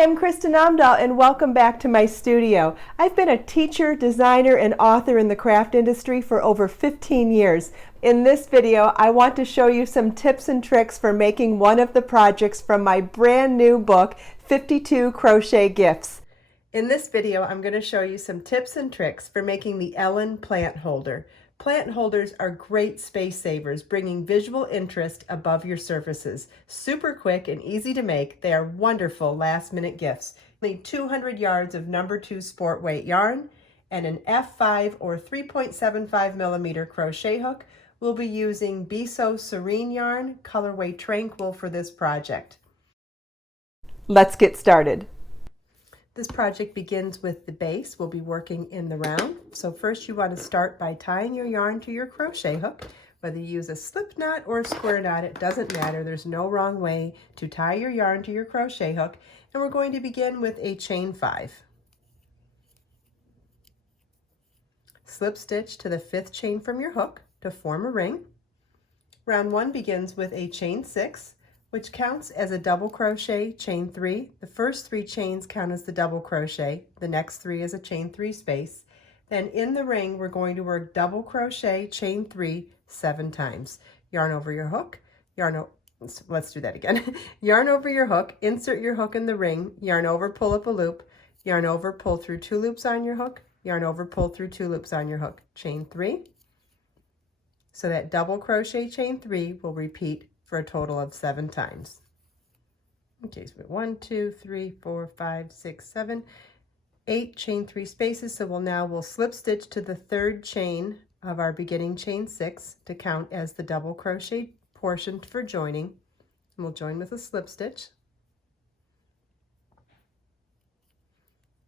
Hi, I'm Kristen Amdahl and welcome back to my studio. I've been a teacher, designer, and author in the craft industry for over 15 years. In this video, I want to show you some tips and tricks for making one of the projects from my brand new book, 52 Crochet Gifts. In this video, I'm going to show you some tips and tricks for making the Ellen plant holder. Plant holders are great space savers, bringing visual interest above your surfaces. Super quick and easy to make, they are wonderful last-minute gifts. Need 200 yards of No. 2 sport weight yarn and an F5 or 3.75 millimeter crochet hook. We'll be using Be So Serene yarn, colorway Tranquil for this project. Let's get started. This project begins with the base. We'll be working in the round. So first you want to start by tying your yarn to your crochet hook. Whether you use a slip knot or a square knot, it doesn't matter. There's no wrong way to tie your yarn to your crochet hook. And we're going to begin with a chain 5. Slip stitch to the 5th chain from your hook to form a ring. Round 1 begins with a chain 6. Which counts as a double crochet, chain 3. The first 3 chains count as the double crochet. The next 3 is a chain 3 space. Then in the ring, we're going to work double crochet, chain 3, 7 times. Yarn over your hook, let's do that again. Yarn over your hook, insert your hook in the ring, yarn over, pull up a loop, yarn over, pull through 2 loops on your hook, yarn over, pull through 2 loops on your hook, chain 3. So that double crochet, chain 3 will repeat for a total of 7 times. Okay, so 1, 2, 3, 4, 5, 6, 7, 8 chain 3 spaces. So we'll slip stitch to the 3rd chain of our beginning chain 6 to count as the double crochet portion for joining. And we'll join with a slip stitch.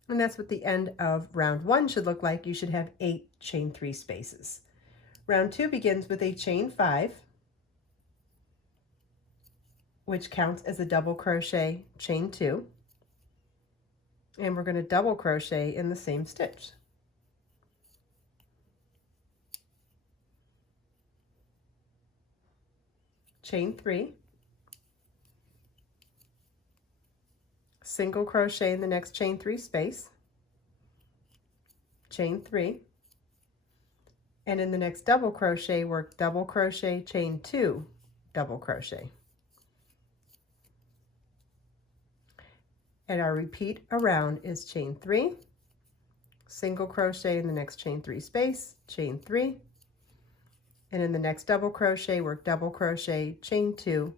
And that's what the end of round 1 should look like. You should have 8 chain 3 spaces. Round 2 begins with a chain 5. Which counts as a double crochet, chain 2, and we're going to double crochet in the same stitch. Chain 3, single crochet in the next chain 3 space, chain 3, and in the next double crochet, work double crochet, chain 2, double crochet. And our repeat around is chain 3, single crochet in the next chain 3 space, chain 3, and in the next double crochet, work double crochet, chain 2,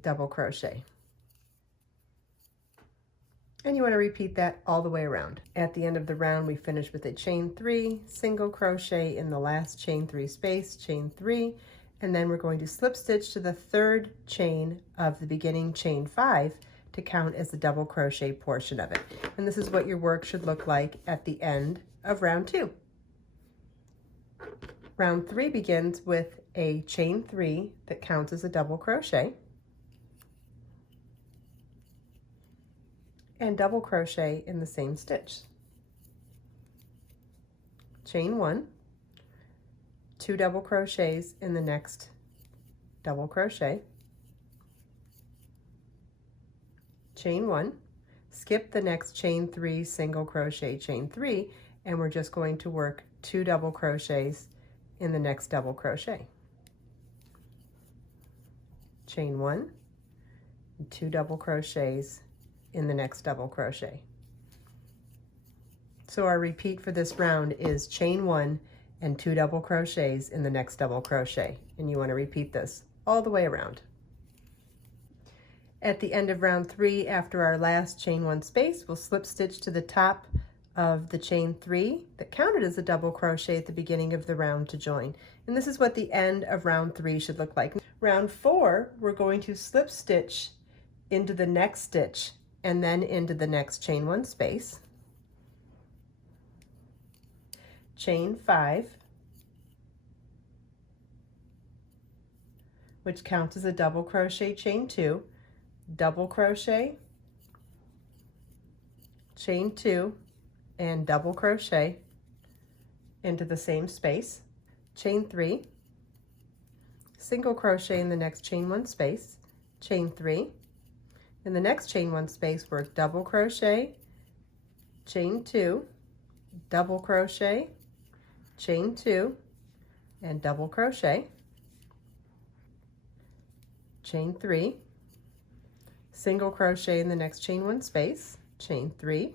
double crochet. And you want to repeat that all the way around. At the end of the round, we finish with a chain 3, single crochet in the last chain 3 space, chain 3, and then we're going to slip stitch to the 3rd chain of the beginning chain 5 to count as the double crochet portion of it. And this is what your work should look like at the end of round 2. Round 3 begins with a chain 3 that counts as a double crochet and double crochet in the same stitch. Chain 1, 2 double crochets in the next double crochet, chain 1, skip the next chain 3, single crochet, chain 3, and we're just going to work 2 double crochets in the next double crochet. Chain 1, and 2 double crochets in the next double crochet. So our repeat for this round is chain 1 and 2 double crochets in the next double crochet. And you want to repeat this all the way around. At the end of round 3, after our last chain 1 space, we'll slip stitch to the top of the chain 3 that counted as a double crochet at the beginning of the round to join. And this is what the end of round 3 should look like. Round 4, we're going to slip stitch into the next stitch and then into the next chain 1 space, chain 5, which counts as a double crochet, chain 2, double crochet, chain 2, and double crochet into the same space, chain 3, single crochet in the next chain 1 space, chain 3, In the next chain 1 space, work double crochet, chain 2, double crochet, chain 2, and double crochet, chain 3, single crochet in the next chain 1 space, chain 3,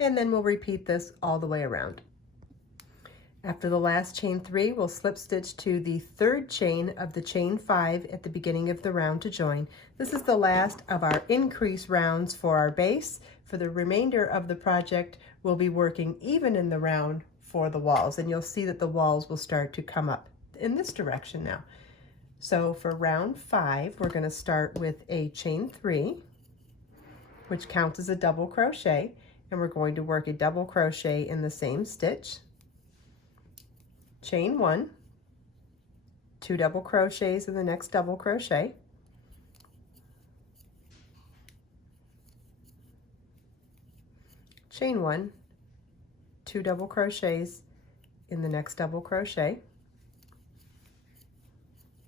and then we'll repeat this all the way around. After the last chain 3, we'll slip stitch to the 3rd chain of the chain 5 at the beginning of the round to join. This is the last of our increase rounds for our base. For the remainder of the project, we'll be working even in the round for the walls, and you'll see that the walls will start to come up in this direction now. So for round 5, we're going to start with a chain 3, which counts as a double crochet, and we're going to work a double crochet in the same stitch, chain 1, 2 double crochets in the next double crochet, chain 1, 2 double crochets in the next double crochet,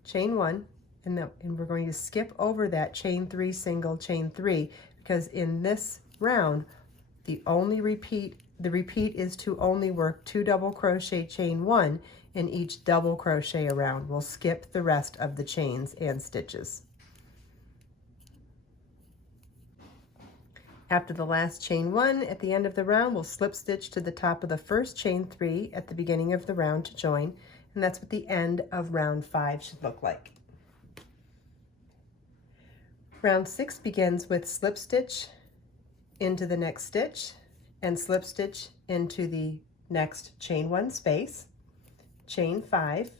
chain 1, and we're going to skip over that chain 3 single, chain 3, because in this round the repeat is to only work 2 double crochet, chain 1 in each double crochet around. We'll skip the rest of the chains and stitches. After the last chain 1 at the end of the round, we'll slip stitch to the top of the first chain 3 at the beginning of the round to join, and that's what the end of round 5 should look like. Round 6 begins with slip stitch into the next stitch and slip stitch into the next chain 1 space, chain 5,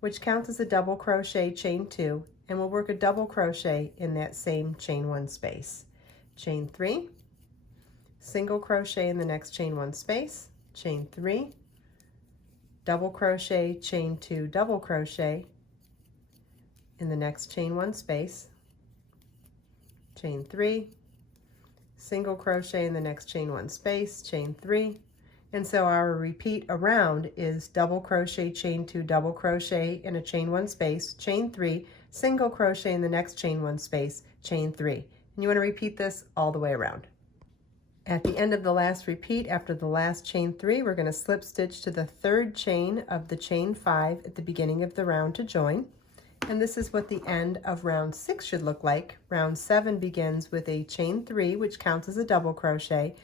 which counts as a double crochet, chain 2, and we'll work a double crochet in that same chain 1 space, chain 3, single crochet in the next chain 1 space, chain 3, double crochet, chain 2, double crochet in the next chain 1 space, chain 3, single crochet in the next chain 1 space, chain 3, and so our repeat around is double crochet, chain 2, double crochet in a chain 1 space, chain 3, single crochet in the next chain 1 space, chain 3, and you want to repeat this all the way around. At the end of the last repeat, after the last chain 3, we're going to slip stitch to the 3rd chain of the chain 5 at the beginning of the round to join. And this is what the end of round 6 should look like. Round 7 begins with a chain 3, which counts as a double crochet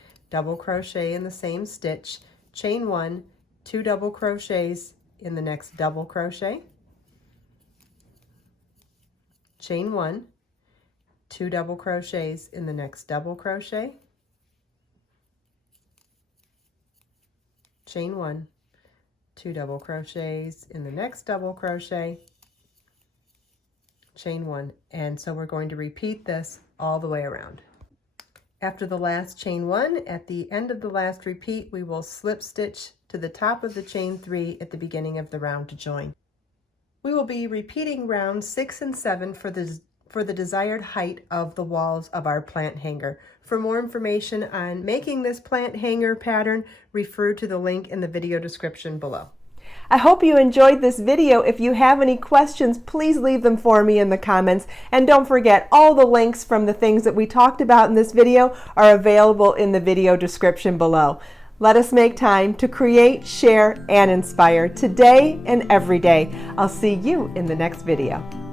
in the same stitch, chain 1, 2 double crochets in the next double crochet, chain 1, 2 double crochets in the next double crochet, chain 1, 2 double crochets in the next double crochet, chain 1, and so we're going to repeat this all the way around. After the last chain 1, at the end of the last repeat, we will slip stitch to the top of the chain 3 at the beginning of the round to join. We will be repeating rounds 6 and 7 for the desired height of the walls of our plant hanger. For more information on making this plant hanger pattern, refer to the link in the video description below. I hope you enjoyed this video. If you have any questions, please leave them for me in the comments. And don't forget, all the links from the things that we talked about in this video are available in the video description below. Let us make time to create, share, and inspire today and every day. I'll see you in the next video.